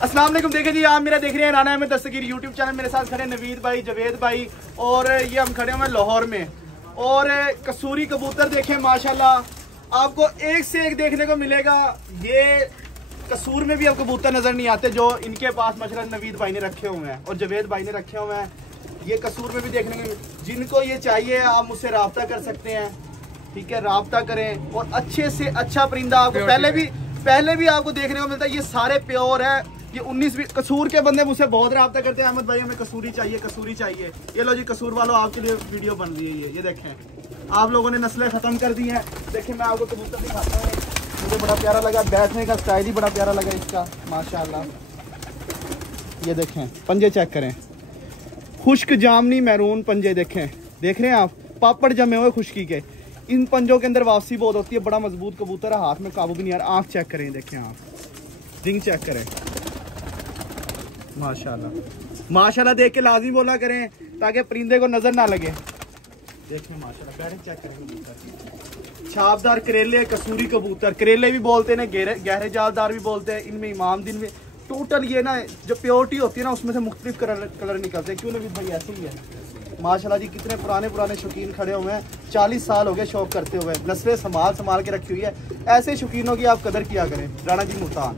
अस्सलाम वालेकुम। देखें जी, आप मेरा देख रहे हैं राना अहमद दस्तगीर यूट्यूब चैनल। मेरे साथ खड़े नवीद भाई, जवेद भाई और ये हम खड़े हुए हैं लाहौर में। और कसूरी कबूतर देखें माशाल्लाह, आपको एक से एक देखने को मिलेगा। ये कसूर में भी अब कबूतर नजर नहीं आते जो इनके पास माशाल्लाह नवीद भाई ने रखे हुए हैं और जवेद भाई ने रखे हुए हैं। ये कसूर में भी देखने को, जिनको ये चाहिए आप मुझसे रब्ता कर सकते हैं। ठीक है, रब्ता करें और अच्छे से अच्छा परिंदा आपको पहले भी आपको देखने को मिलता है। ये सारे प्योर है। ये 19-20 कसूर के बंदे मुझसे बहुत रब्ता करते हैं, अहमद भाई हमें कसूरी चाहिए, कसूरी चाहिए। ये लो जी, कसूर वालों आपके लिए वीडियो बन रही है। ये देखें, आप लोगों ने नस्लें खत्म कर दी हैं। देखिए मैं आपको कबूतर दिखाता हूँ, मुझे बड़ा प्यारा लगा, बैठने का स्टाइल ही बड़ा प्यारा लगा इसका माशाल्लाह। ये देखें, पंजे चेक करें, खुश्क जामनी मैरून पंजे देखें, देख रहे हैं आप, पापड़ जमे हुए खुश्की के। इन पंजों के अंदर वापसी बहुत होती है। बड़ा मजबूत कबूतर है, हाथ में काबू भी नहीं आ रहा। आँख चेक करें, देखें आप, जिंग चेक करें माशाल्लाह। माशाल्लाह देख के लाजिम बोला करें ताकि परिंदे को नजर ना लगे। देखें माशाल्लाह, बैठे चेक करें कबूतर, छापदार करेले, कसूरी कबूतर, करेले भी बोलते हैं, गहरे जालदार भी बोलते हैं। इनमें इमाम दिन में टोटल ये ना जो प्योरिटी होती है ना, उसमें से मुख्तलिफ कलर निकलते हैं। क्यों नवीद भाई ऐसे ही है माशाल्लाह जी। कितने पुराने शौकीन खड़े हुए हैं, 40 साल हो गए शौक करते हुए, नस्लें संभाल के रखी हुई है। ऐसे शौकीनों की आप कदर किया करें। राणा जी मुल्तान।